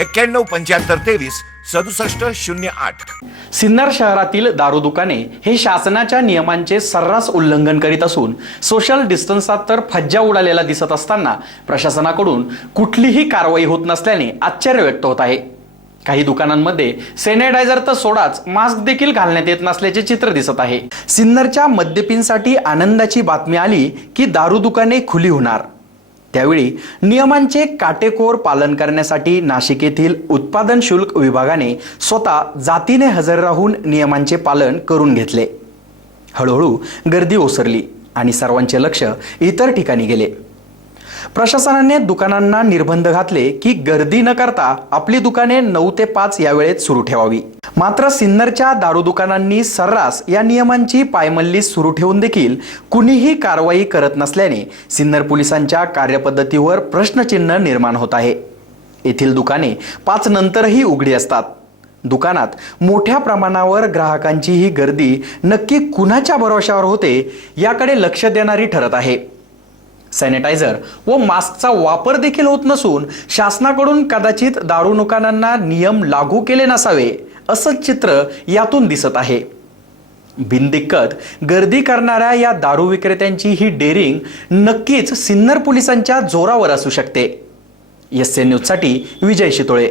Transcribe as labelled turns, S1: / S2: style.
S1: एक्क्याण्णव पंच्याहत्तर तेवीस सदुसष्ट शून्य आठ.
S2: सिन्नर शहरातील दारू दुकाने हे शासनाच्या नियमांचे सर्रास उल्लंघन करीत असून सोशल डिस्टन्सात तर फज्जा उडालेला दिसत असताना प्रशासनाकडून कुठलीही कारवाई होत नसल्याने आश्चर्य व्यक्त होत आहे. काही दुकानांमध्ये सॅनिटायझर तर सोडाच मास्क देखील घालण्यात येत नसल्याचे चित्र दिसत आहे. सिन्नरच्या मद्यपींसाठी आनंदाची बातमी आली की दारू दुकाने खुली होणार. त्यावेळी नियमांचे काटेकोर पालन करण्यासाठी नाशिक येथील उत्पादन शुल्क विभागाने स्वतः जातीने हजर राहून नियमांचे पालन करून घेतले. हळूहळू गर्दी ओसरली आणि सर्वांचे लक्ष इतर ठिकाणी गेले. प्रशासनाने दुकानांना निर्बंध घातले की गर्दी न करता आपली दुकाने नऊ ते पाच या वेळेत सुरू ठेवावी. मात्र सिन्नरच्या दारू दुकानांनी सर्रास या नियमांची पायमल्ली सुरू ठेवून देखील कुणीही कारवाई करत नसल्याने सिन्नर पोलिसांच्या कार्यपद्धतीवर प्रश्नचिन्ह निर्माण होत आहे. येथील दुकाने पाच नंतरही उघडी असतात. दुकानात मोठ्या प्रमाणावर ग्राहकांची ही गर्दी नक्की कुणाच्या भरोशावर होते याकडे लक्ष देणारी ठरत आहे. सॅनिटायझर व मास्कचा वापर देखील होत नसून शासनाकडून कदाचित दारू दुकानांना नियम लागू केले नसावे. असं चित्र यातून दिसत आहे. बिनदिक्कत गर्दी करणाऱ्या या दारू विक्रेत्यांची ही डेअरिंग नक्कीच सिन्नर पोलिसांच्या जोरावर असू शकते. एस एन न्यूजसाठी विजय शितोळे.